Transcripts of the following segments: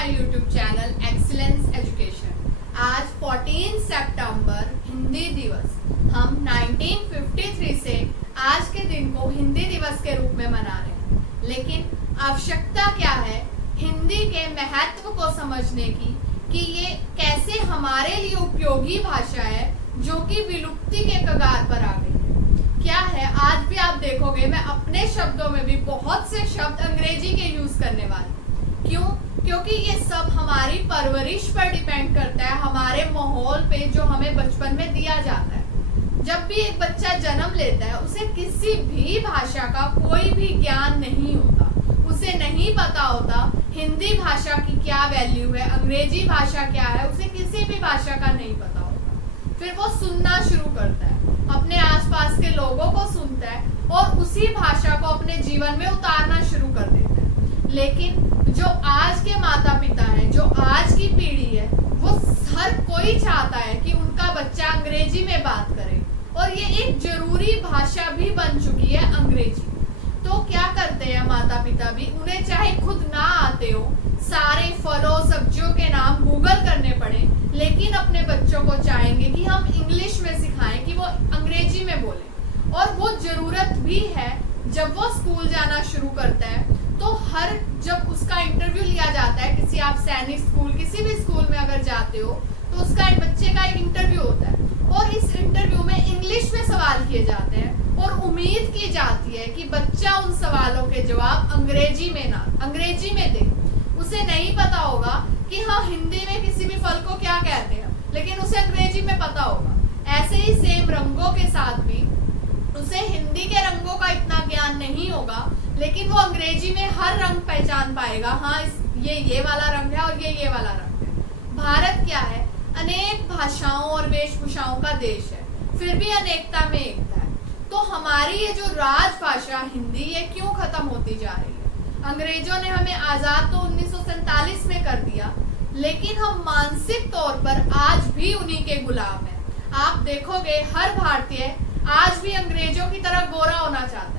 My YouTube channel excellence education. आज 14 सितंबर हिंदी दिवस। हम 1953 से आज के दिन को हिंदी दिवस के रूप में मना रहे हैं, लेकिन आवश्यकता क्या है हिंदी के महत्व को समझने की कि ये कैसे हमारे लिए उपयोगी भाषा है जो कि विलुप्ति के कगार पर आ गई है। क्या है, आज भी आप देखोगे मैं अपने शब्दों में भी बहुत से शब्द अंग्रेजी के यूज करने वाले। क्यों? क्योंकि ये सब हमारी परवरिश पर डिपेंड करता है, हमारे माहौल पे जो हमें बचपन में दिया जाता है। जब भी एक बच्चा जन्म लेता है उसे किसी भी भाषा का कोई भी ज्ञान नहीं होता, उसे नहीं पता होता हिंदी भाषा की क्या वैल्यू है, अंग्रेजी भाषा क्या है, उसे किसी भी भाषा का नहीं पता होता। फिर वो सुनना शुरू करता है, अपने आसपास के लोगों को सुनता है और उसी भाषा को अपने जीवन में उतारना शुरू कर देता है। लेकिन जो आज के माता पिता हैं, जो आज की पीढ़ी है, वो हर कोई चाहता है कि उनका बच्चा अंग्रेजी में बात करे और ये एक जरूरी भाषा भी बन चुकी है अंग्रेजी। तो क्या करते हैं माता पिता भी, उन्हें चाहे खुद ना आते हो, सारे फलों सब्जियों के नाम गूगल करने पड़े, लेकिन अपने बच्चों को चाहेंगे कि हम इंग्लिश में सिखाएं, कि वो अंग्रेजी में बोले। और वो जरूरत भी है। जब वो स्कूल जाना शुरू करता है तो जब उसका इंटरव्यू लिया जाता है, किसी आप सैनिक स्कूल किसी भी स्कूल में अगर जाते हो तो उसका बच्चे का एक इंटरव्यू होता है और इस इंटरव्यू में इंग्लिश में सवाल किए जाते हैं और उम्मीद की जाती है कि बच्चा उन सवालों के जवाब अंग्रेजी में दे। उसे नहीं पता होगा कि हाँ हिंदी में किसी भी फल को क्या कहते हैं, लेकिन उसे अंग्रेजी में पता होगा। ऐसे ही सेम रंगों के साथ भी उसे हिंदी के रंगों का इतना ज्ञान नहीं होगा, लेकिन वो अंग्रेजी में हर रंग पहचान पाएगा। हाँ ये वाला रंग है और ये वाला रंग है। भारत क्या है, अनेक भाषाओं और वेशभूषाओं का देश है, फिर भी अनेकता में एकता है। तो हमारी ये जो राजभाषा हिंदी, ये क्यों खत्म होती जा रही है? अंग्रेजों ने हमें आजाद तो 1947 में कर दिया, लेकिन हम मानसिक तौर पर आज भी उन्हीं के गुलाम हैं। आप देखोगे हर भारतीय आज भी अंग्रेजों की तरह गोरा होना चाहता है।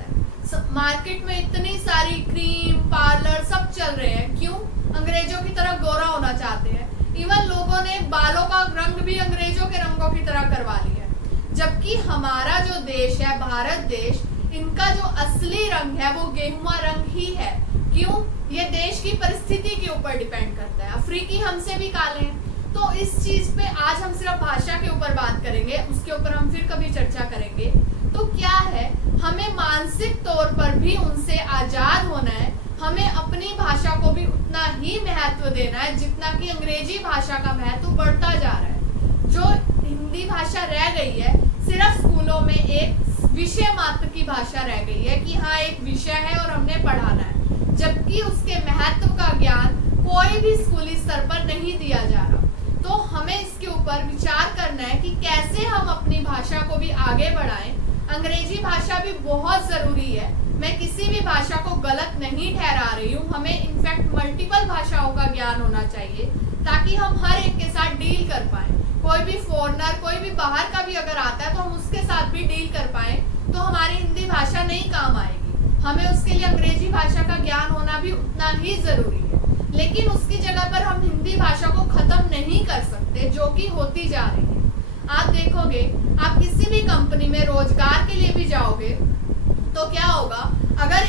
मार्केट में इतनी सारी क्रीम पार्लर सब चल रहे हैं, क्यों? अंग्रेजों की तरह गोरा होना चाहते हैं। इवन लोगों ने बालों का रंग भी अंग्रेजों के रंगों की तरह करवा लिया है। जबकि हमारा जो देश है भारत देश, इनका जो असली रंग है वो गेहुआ रंग ही है। क्यों? ये देश की परिस्थिति के ऊपर डिपेंड करता है। अफ्रीकी हमसे भी काले हैं। तो इस चीज पे आज हम सिर्फ भाषा के ऊपर बात करेंगे, उसके ऊपर हम फिर कभी चर्चा करेंगे। तो क्या है, हमें मानसिक तौर पर भी उनसे आजाद होना है। हमें अपनी भाषा को भी उतना ही महत्व देना है जितना कि अंग्रेजी भाषा का महत्व बढ़ता जा रहा है। जो हिंदी भाषा रह गई है, सिर्फ स्कूलों में एक विषय मात्र की भाषा रह गई है कि हाँ एक विषय है और हमने पढ़ाना है, जबकि उसके महत्व का ज्ञान कोई भी स्कूली स्तर पर नहीं दिया जा रहा। तो हमें इसके ऊपर विचार करना है कि कैसे हम अपनी भाषा को भी आगे बढ़ाएं। अंग्रेजी भाषा भी बहुत जरूरी है, मैं किसी भी भाषा को गलत नहीं ठहरा रही हूँ। हमें इनफैक्ट मल्टीपल भाषाओं का ज्ञान होना चाहिए ताकि हम हर एक के साथ डील कर पाएं। कोई भी फॉरेनर, कोई भी बाहर का भी अगर आता है तो हम उसके साथ भी डील कर पाएं। तो हमारी हिंदी भाषा नहीं काम आएगी, हमें उसके लिए अंग्रेजी भाषा का ज्ञान होना भी उतना ही जरूरी है। लेकिन उसकी जगह पर हम हिंदी भाषा को खत्म नहीं कर सकते, जो कि होती जा रही है। आप देखोगे, आप किसी भी कंपनी में रोजगार के लिए भी जाओगे तो क्या होगा, अगर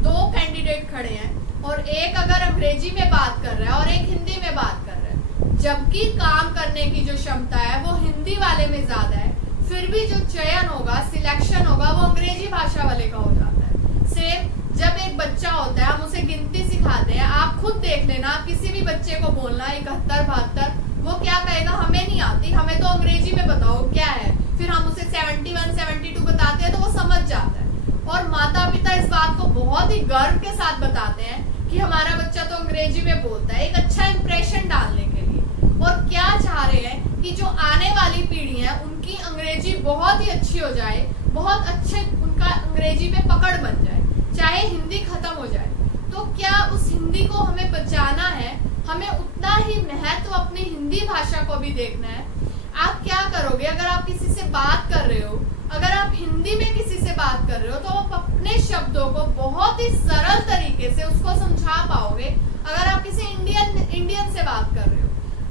दो कैंडिडेट खड़े हैं और एक अगर अंग्रेजी में बात कर रहा है और एक हिंदी में बात कर रहा है, जबकि काम करने की जो क्षमता है वो हिंदी वाले में ज्यादा है, फिर भी जो चयन होगा, सिलेक्शन होगा, वो अंग्रेजी भाषा वाले का हो जाता है। सेम जब एक बच्चा होता है, हम उसे गिनती सिखाते हैं, आप खुद देख लेना, आप किसी भी बच्चे को बोलना 71 72, वो क्या कहेगा, हमें नहीं आती, हमें तो अंग्रेजी में बताओ क्या है। फिर हम उसे 71 72 बताते हैं तो वो समझ जाता है। और माता पिता इस बात को बहुत ही गर्व के साथ बताते हैं कि हमारा बच्चा तो अंग्रेजी में बोलता है, एक अच्छा इंप्रेशन डालने के लिए। और क्या चाह रहे हैं कि जो आने वाली पीढ़ी है उनकी अंग्रेजी बहुत ही अच्छी हो जाए, बहुत अच्छे उनका अंग्रेजी में पकड़ बन जाए, चाहे हिंदी खत्म हो जाए। तो क्या उस हिंदी को हमें बचाना है, हमें उतना ही महत्व अपनी हिंदी भाषा को भी देखना है। आप क्या करोगे, अगर आप किसी से बात कर रहे हो, अगर आप हिंदी में किसी से बात कर रहे हो, तो आप अपने शब्दों को बहुत ही सरल तरीके से उसको समझा पाओगे। अगर आप किसी इंडियन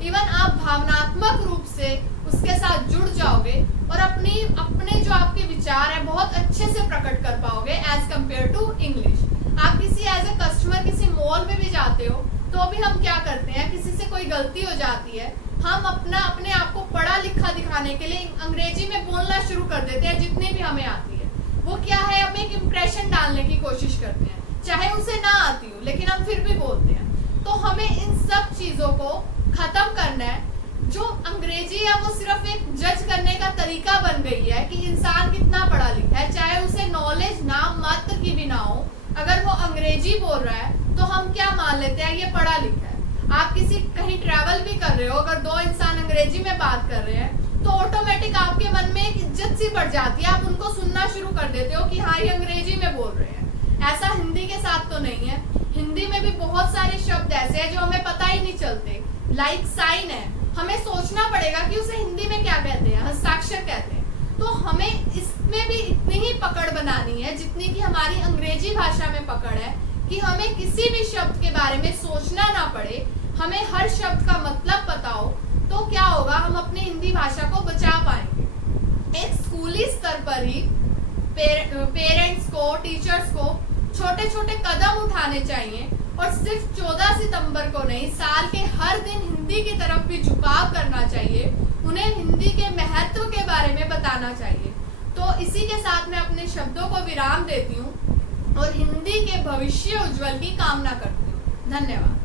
इवन आप भावनात्मक रूप से उसके साथ जुड़ जाओगे और अपने जो आपके विचार है बहुत अच्छे से प्रकट कर पाओगे एज कम्पेयर टू इंग्लिश। आप किसी एज ए कस्टमर किसी मॉल में भी जाते हो तो भी हम क्या करते हैं, किसी से कोई गलती हो जाती है, हम अपने आप को पढ़ा लिखा दिखाने के लिए अंग्रेजी में बोलना शुरू कर देते हैं जितनी भी हमें आती है। वो क्या है, हम एक इम्प्रेशन डालने की कोशिश करते हैं, चाहे उसे ना आती हो लेकिन हम फिर भी बोलते हैं। तो हमें इन सब चीजों को खत्म करना है। जो अंग्रेजी है वो सिर्फ एक जज करने का तरीका बन गई है कि इंसान कितना पढ़ा लिखा है, चाहे उसे नॉलेज नाम मात्र की भी ना हो। अगर वो अंग्रेजी बोल रहा है तो हम क्या मान लेते हैं, ये पढ़ा लिखा है। आप कहीं ट्रैवल भी कर रहे हो, अगर दो इंसान अंग्रेजी में बात कर रहे हैं तो ऑटोमेटिक आपके मन में एक इज्जत सी बढ़ जाती है, आप उनको सुनना शुरू कर देते हो कि हाँ ये अंग्रेजी में बोल रहे हैं। ऐसा हिंदी के साथ तो नहीं है। हिंदी में भी बहुत सारे शब्द ऐसे हैं जो हमें पता ही नहीं चलते। लाइक साइन है, हमें सोचना पड़ेगा कि उसे हिंदी में क्या कहते हैं, हस्ताक्षर कहते हैं। तो हमें इसमें भी इतनी ही पकड़ बनानी है जितनी कि हमारी अंग्रेजी भाषा में पकड़ है, कि हमें किसी भी शब्द के बारे में सोचना ना पड़े, हमें हर शब्द का मतलब पता हो। तो क्या होगा, हम अपनी हिंदी भाषा को बचा पाएंगे। एक स्कूली स्तर पर ही पेरेंट्स को, टीचर्स को छोटे छोटे कदम उठाने चाहिए और सिर्फ 14 सितंबर को नहीं, साल के हर दिन हिंदी की तरफ भी झुकाव करना चाहिए। उन्हें हिंदी के महत्व के बारे में बताना चाहिए। तो इसी के साथ मैं अपने शब्दों को विराम देती हूँ और हिंदी के भविष्य उज्जवल की कामना करती हूँ। धन्यवाद।